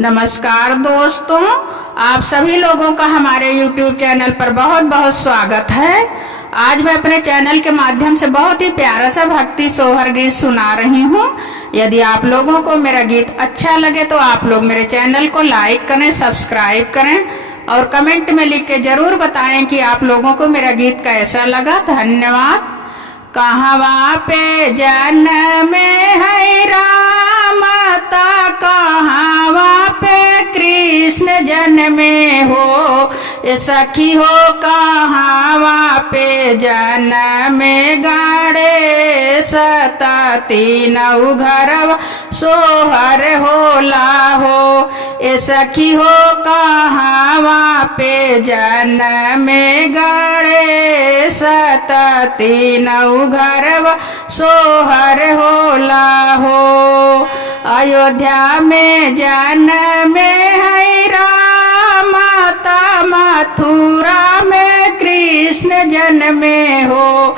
नमस्कार दोस्तों, आप सभी लोगों का हमारे YouTube चैनल पर बहुत बहुत स्वागत है। आज मैं अपने चैनल के माध्यम से बहुत ही प्यारा सा भक्ति सोहर गीत सुना रही हूँ। यदि आप लोगों को मेरा गीत अच्छा लगे तो आप लोग मेरे चैनल को लाइक करें, सब्सक्राइब करें और कमेंट में लिख के जरूर बताएं कि आप लोगों को मेरा गीत कैसा लगा। धन्यवाद। कहवा पे जन्मे है राम ता कहवा पे कृष्ण जन्मे हो, सखी हो कहवा पे जन्मे गाड़े सता तीनऊ घरवा सोहर होला हो। सखी हो कहवा पे जन्मे गाड़े सता तीनऊ घरवा सोहर होला हो। अयोध्या में जन्मे है राम ता मथुरा में कृष्ण जन्मे हो।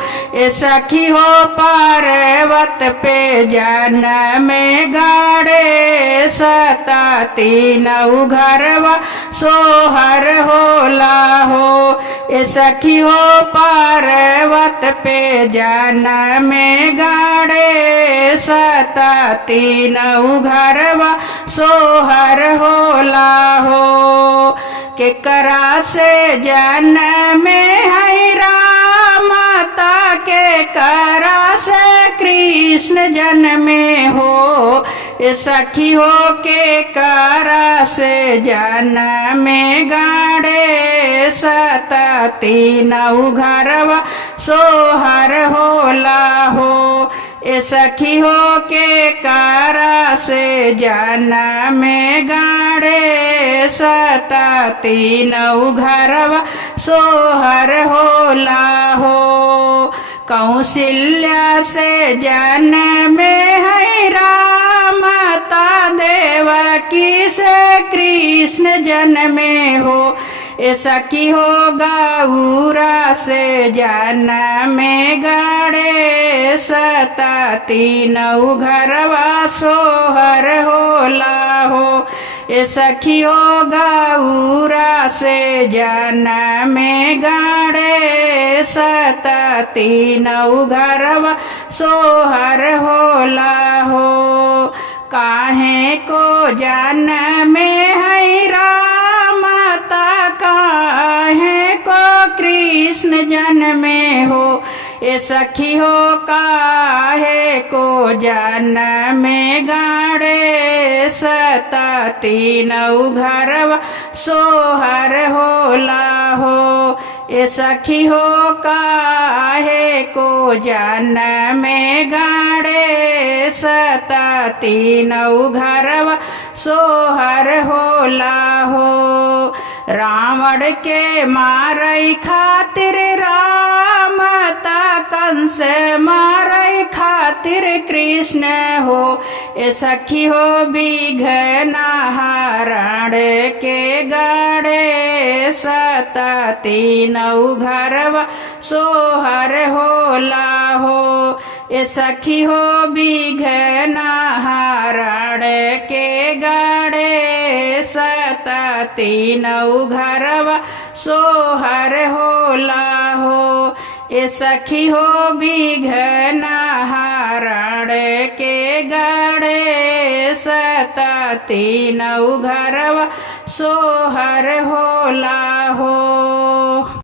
सखी हो पर्वत पे जन्मे गाड़े सता तीनऊ घरवा सोहर होला हो। सखी हो पर्वत पे जन्मे गाड़े सता तीनऊ घरवा सोहर होला हो। केकरा से जन्मे है राम ता केकरा से कृष्ण जन्मे हो। सखी हो केकरा से जन्मे गाड़े सता तीनऊ घरवा सोहर होला हो। सखी हो केकरा से जन्मे गाड़े सता तीनऊ घरवा सोहर होला हो। कौशल्या से जन्मे है राम ता देवकी से कृष्ण जन्मे हो। सखी हो गौरा से जन्मे गाड़े सता तीनऊ घरवा सोहर होला हो। सखी हो गौरा से जन्मे गाड़े सता तीनऊ घरवा सोहर होला हो। काहे को जन्मे है राम ता काहे को कृष्ण जन्मे हो। सखी हो काहे को जन्मे गाड़े सता तीनऊ घरवा सोहर होला हो। सखी हो काहे को जन्मे गाड़े सता तीनऊ घरवा सोहर होला हो। रावण के मारई खातिर राम ता कंस मारई खातिर कृष्ण हो। सखी हो विघ्न हरण के गाड़े सता तीनऊ घरवा सोहर होला हो। सखी हो विघ्न हरण के गाड़े सता तीनऊ घरवा सोहर होला हो। सखी हो विघ्न हरण के गाड़े सता तीनऊ घरवा सोहर होला हो।